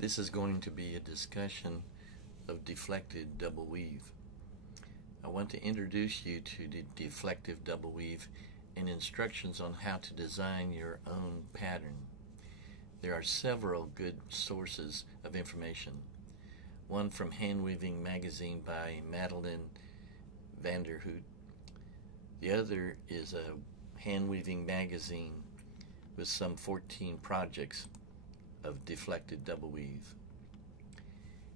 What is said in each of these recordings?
This is going to be a discussion of deflected double weave. I want to introduce you to the deflective double weave and instructions on how to design your own pattern. There are several good sources of information. One from Handweaving magazine by Madeline Vanderhoot. The other is a Handweaving magazine with some 14 projects of deflected double weave.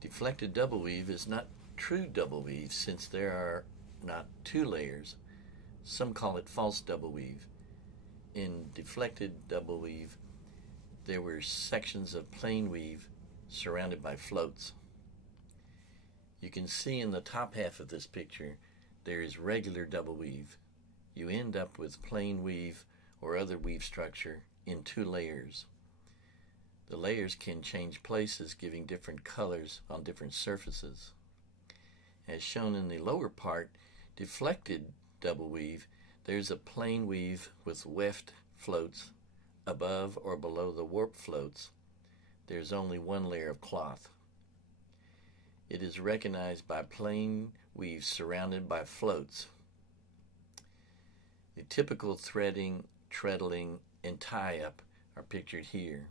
Deflected double weave is not true double weave since there are not two layers. Some call it false double weave. In deflected double weave, there were sections of plain weave surrounded by floats. You can see in the top half of this picture there is regular double weave. You end up with plain weave or other weave structure in two layers. The layers can change places, giving different colors on different surfaces. As shown in the lower part, deflected double weave, there's a plain weave with weft floats above or below the warp floats. There's only one layer of cloth. It is recognized by plain weave surrounded by floats. The typical threading, treadling, and tie-up are pictured here.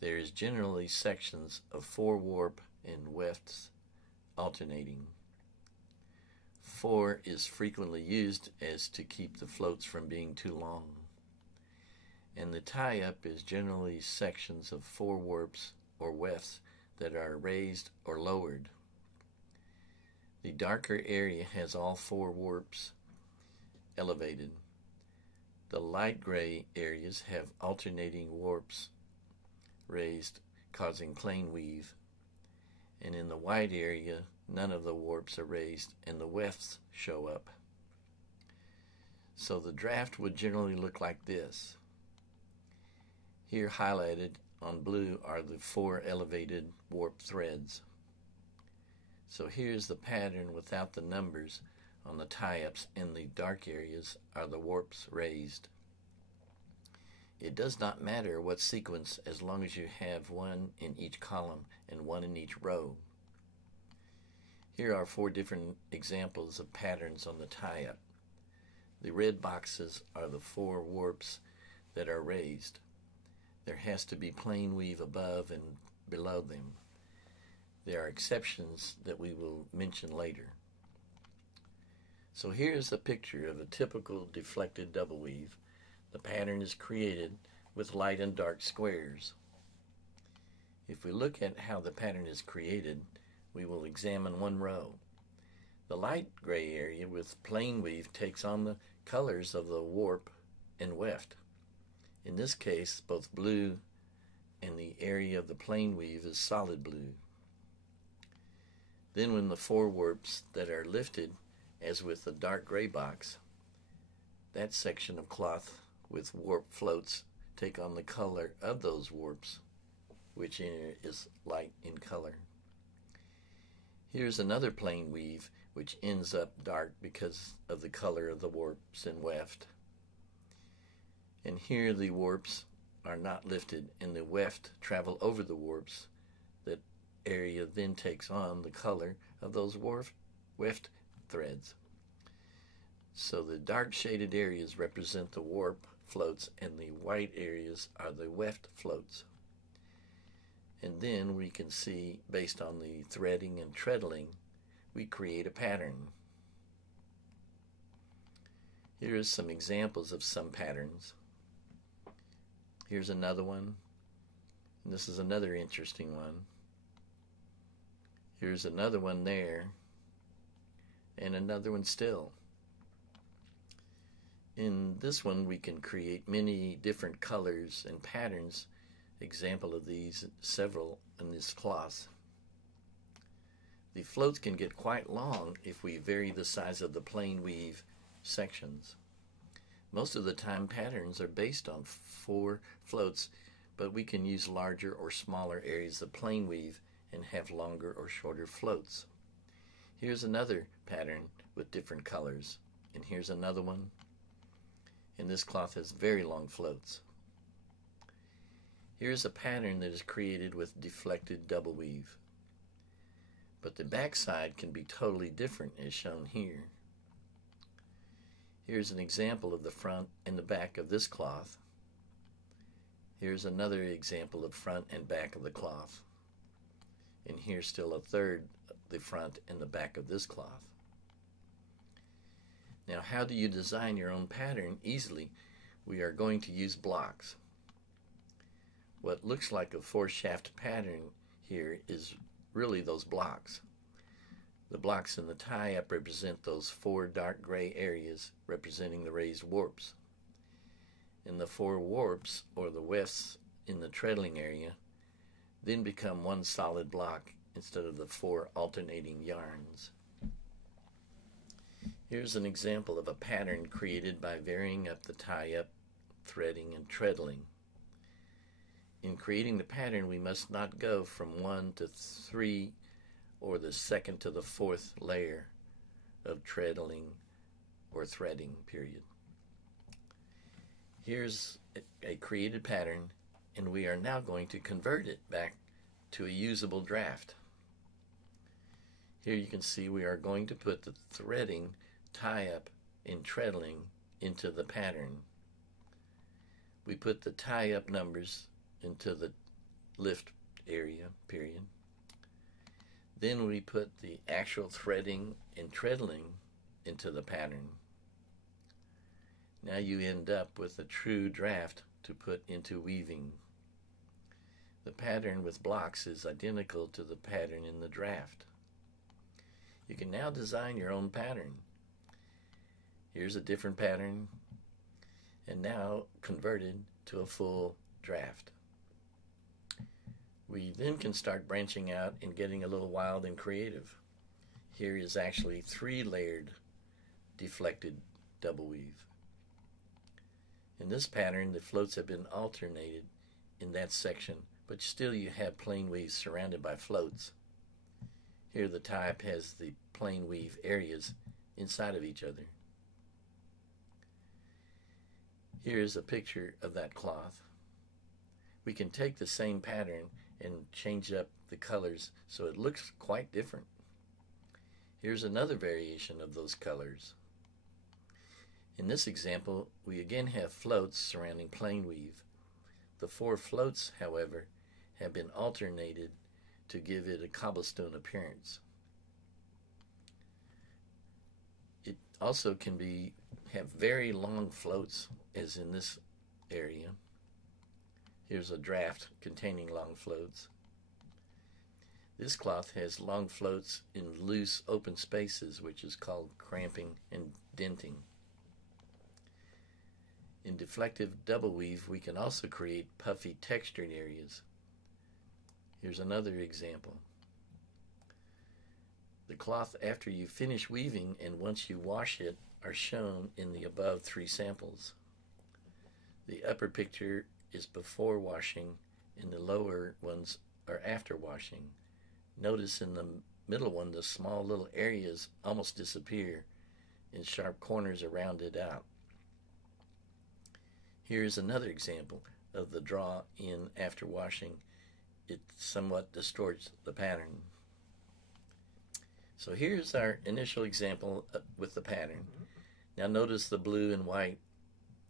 There is generally sections of 4 warp and wefts alternating. 4 is frequently used as to keep the floats from being too long. And the tie-up is generally sections of 4 warps or wefts that are raised or lowered. The darker area has all 4 warps elevated. The light gray areas have alternating warps raised, causing plain weave, and in the white area none of the warps are raised and the wefts show up. So the draft would generally look like this. Here highlighted on blue are the 4 elevated warp threads. So here's the pattern without the numbers on the tie-ups, and the dark areas are the warps raised. It does not matter what sequence as long as you have 1 in each column and 1 in each row. Here are 4 different examples of patterns on the tie-up. The red boxes are the 4 warps that are raised. There has to be plain weave above and below them. There are exceptions that we will mention later. So here's a picture of a typical deflected double weave. The pattern is created with light and dark squares. If we look at how the pattern is created, we will examine one row. The light gray area with plain weave takes on the colors of the warp and weft. In this case, both blue and the area of the plain weave is solid blue. Then when the 4 warps that are lifted, as with the dark gray box, that section of cloth with warp floats take on the color of those warps, which is light in color. Here's another plain weave which ends up dark because of the color of the warps and weft. And here the warps are not lifted and the weft travel over the warps. That area then takes on the color of those weft threads. So the dark shaded areas represent the warp floats and the white areas are the weft floats. And then we can see, based on the threading and treadling, we create a pattern. Here are some examples of some patterns. Here's another one, and this is another interesting one. Here's another one there, and another one still. In this one we can create many different colors and patterns. Example of these, several in this cloth. The floats can get quite long if we vary the size of the plain weave sections. Most of the time patterns are based on 4 floats, but we can use larger or smaller areas of plain weave and have longer or shorter floats. Here's another pattern with different colors, and here's another one. And this cloth has very long floats. Here's a pattern that is created with deflected double weave, but the back side can be totally different as shown here. Here's an example of the front and the back of this cloth. Here's another example of front and back of the cloth. And here's still a third of the front and the back of this cloth. Now, how do you design your own pattern easily? We are going to use blocks. What looks like a 4-shaft pattern here is really those blocks. The blocks in the tie-up represent those 4 dark gray areas representing the raised warps. And the 4 warps, or the wefts, in the treadling area then become one solid block instead of the 4 alternating yarns. Here's an example of a pattern created by varying up the tie-up, threading, and treadling. In creating the pattern, we must not go from 1 to 3 or the 2nd to the 4th layer of treadling or threading, period. Here's a created pattern, and we are now going to convert it back to a usable draft. Here you can see we are going to put the threading, tie-up, and treadling into the pattern. We put the tie-up numbers into the lift area, period. Then we put the actual threading and treadling into the pattern. Now you end up with a true draft to put into weaving. The pattern with blocks is identical to the pattern in the draft. You can now design your own pattern. Here's a different pattern, and now converted to a full draft. We then can start branching out and getting a little wild and creative. Here is actually 3-layered deflected double weave. In this pattern, the floats have been alternated in that section, but still you have plain weave surrounded by floats. Here the tie-up has the plain weave areas inside of each other. Here's a picture of that cloth. We can take the same pattern and change up the colors so it looks quite different. Here's another variation of those colors. In this example, we again have floats surrounding plain weave. The 4 floats, however, have been alternated to give it a cobblestone appearance. It also can have very long floats, as in this area. Here's a draft containing long floats. This cloth has long floats in loose open spaces, which is called cramping and denting. In deflective double weave, we can also create puffy textured areas. Here's another example. The cloth after you finish weaving and once you wash it are shown in the above 3 samples. The upper picture is before washing and the lower ones are after washing. Notice in the middle one the small little areas almost disappear and sharp corners are rounded out. Here's another example of the draw in after washing. It somewhat distorts the pattern. So here's our initial example with the pattern. Now notice the blue and white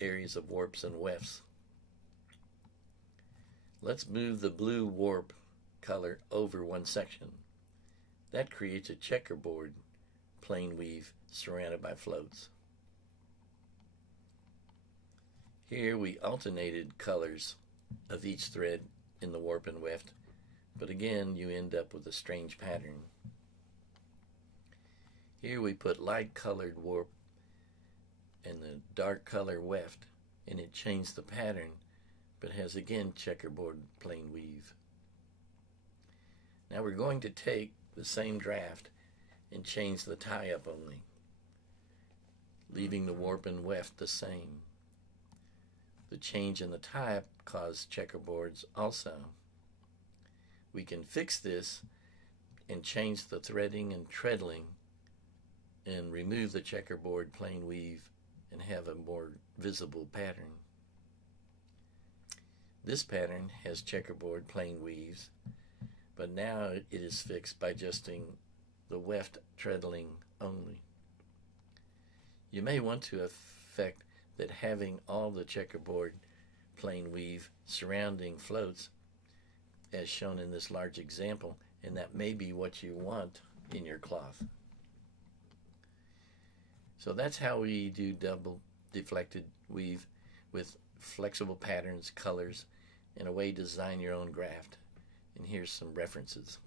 areas of warps and wefts. Let's move the blue warp color over one section. That creates a checkerboard plain weave surrounded by floats. Here we alternated colors of each thread in the warp and weft, but again you end up with a strange pattern. Here we put light colored warp and the dark color weft, and it changed the pattern, but has again checkerboard plain weave. Now we're going to take the same draft and change the tie-up only, leaving the warp and weft the same. The change in the tie-up caused checkerboards also. We can fix this and change the threading and treadling and remove the checkerboard plain weave and have a more visible pattern. This pattern has checkerboard plain weaves, but now it is fixed by adjusting the weft treadling only. You may want to effect that having all the checkerboard plain weave surrounding floats, as shown in this large example, and that may be what you want in your cloth. So that's how we do double deflected weave with flexible patterns, colors, and a way to design your own graft. And here's some references.